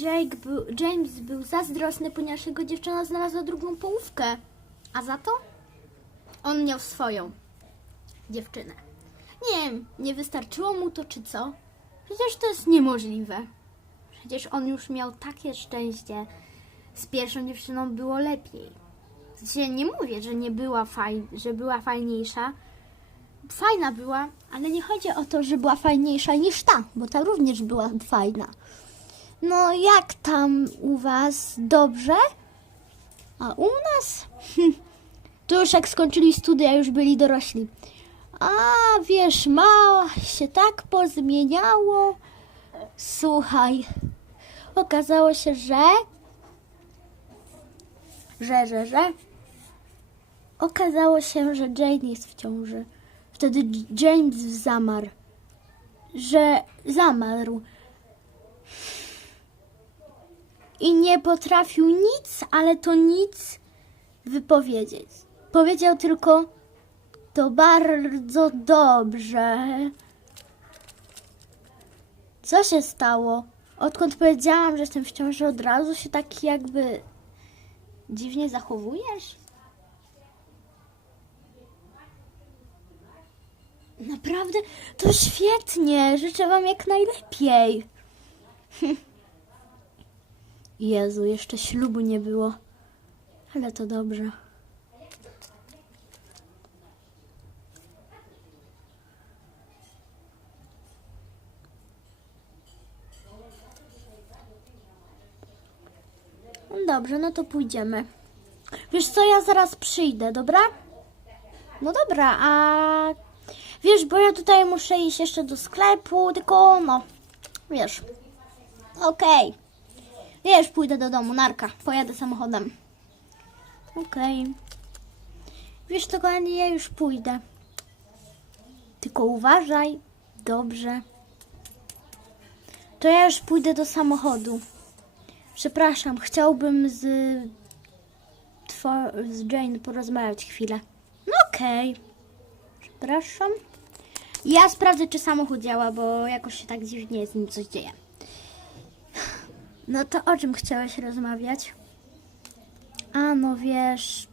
Jake był, James był zazdrosny, ponieważ jego dziewczyna znalazła drugą połówkę. A za to on miał swoją dziewczynę. Nie wiem, nie wystarczyło mu to czy co? Przecież to jest niemożliwe. Przecież on już miał takie szczęście. Z pierwszą dziewczyną było lepiej. Sensie nie mówię, że nie była faj, że była fajniejsza. Fajna była, ale nie chodzi o to, że była fajniejsza niż ta, bo ta również była fajna. No jak tam u was? Dobrze? A u nas? To już jak skończyli studia, już byli dorośli. A wiesz, ma się tak pozmieniało. Słuchaj, okazało się, że. Że, że, że. Okazało się, że Jane jest w ciąży. Wtedy James zamarł. Że zamarł. I nie potrafił nic, ale to nic wypowiedzieć. Powiedział tylko: To bardzo dobrze. Co się stało? Odkąd powiedziałam, że jestem w ciąży, od razu się tak jakby dziwnie zachowujesz? Naprawdę? To świetnie. Życzę Wam jak najlepiej. Jezu, jeszcze ślubu nie było. Ale to dobrze. No Dobrze, no to pójdziemy. Wiesz co, ja zaraz przyjdę, dobra? No dobra, a wiesz, bo ja tutaj muszę iść jeszcze do sklepu, tylko no, wiesz. Okej. Wiesz, pójdę do domu, narka, pojadę samochodem. Okej. Wiesz co, kochani, ja już pójdę. Tylko uważaj. Dobrze. To ja już pójdę do samochodu. Przepraszam, chciałbym z, z Jane porozmawiać chwilę. No okej. Przepraszam. Ja sprawdzę, czy samochód działa, bo jakoś się tak dziwnie z nim coś dzieje. No to o czym chciałeś rozmawiać? A no wiesz,